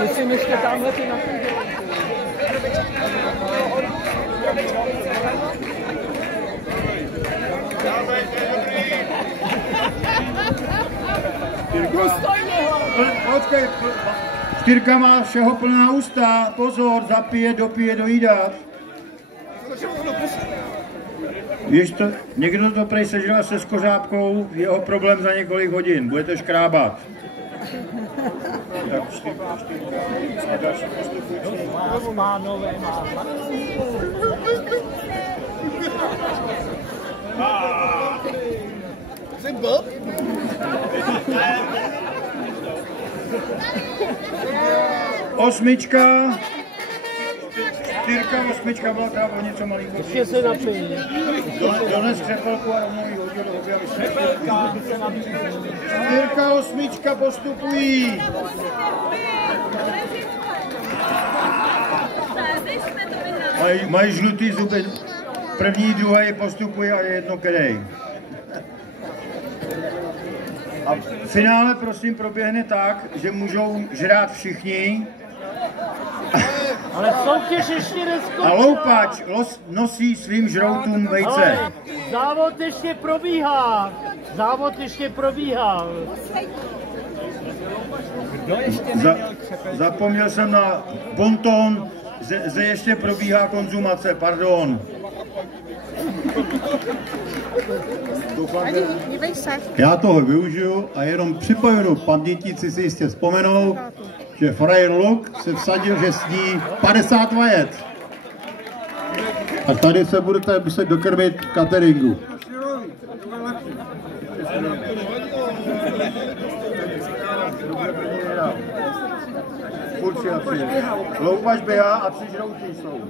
Musím ještě tamhle ty na ten Počkej, Štyrka má všeho plná ústa, pozor, zapije, dopije, dojídat. Víš to, někdo to prej sežral se skořápkou, jeho problém za několik hodin, budete škrábat. Tak, Štyrka. A další postupující. Jsi blb? Osmička. Štyrka, osmička byla teda o něco malinko. ještě se napij. Dones křepelku a rovnou ji hodil do hobby, aby se Štyrka, osmička postupují. Mají žlutý zuby. První, druhý postupuje a je jedno který. A v finále prosím proběhne tak, že můžou žrát všichni. Ale soutěž ještě neskončila. A loupač nosí svým žroutům vejce. Závod ještě probíhá. Závod ještě probíhá. Zapomněl jsem na bonton, zde ještě probíhá konzumace, pardon. Já toho využiju a jenom připojenu pamětníci si jistě vzpomenou, že frajer Luk se vsadil, že sní 50 vajec. A tady se budete muset dokrmit v cateringu. Loupač běhá a 3 žrouty jsou.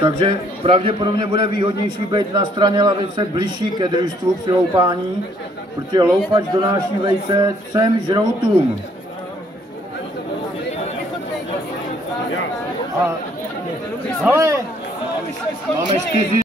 Takže pravděpodobně bude výhodnější být na straně lavice bližší ke družstvu při loupání, protože loupač donáší vejce 3 žroutům. Ale máme 4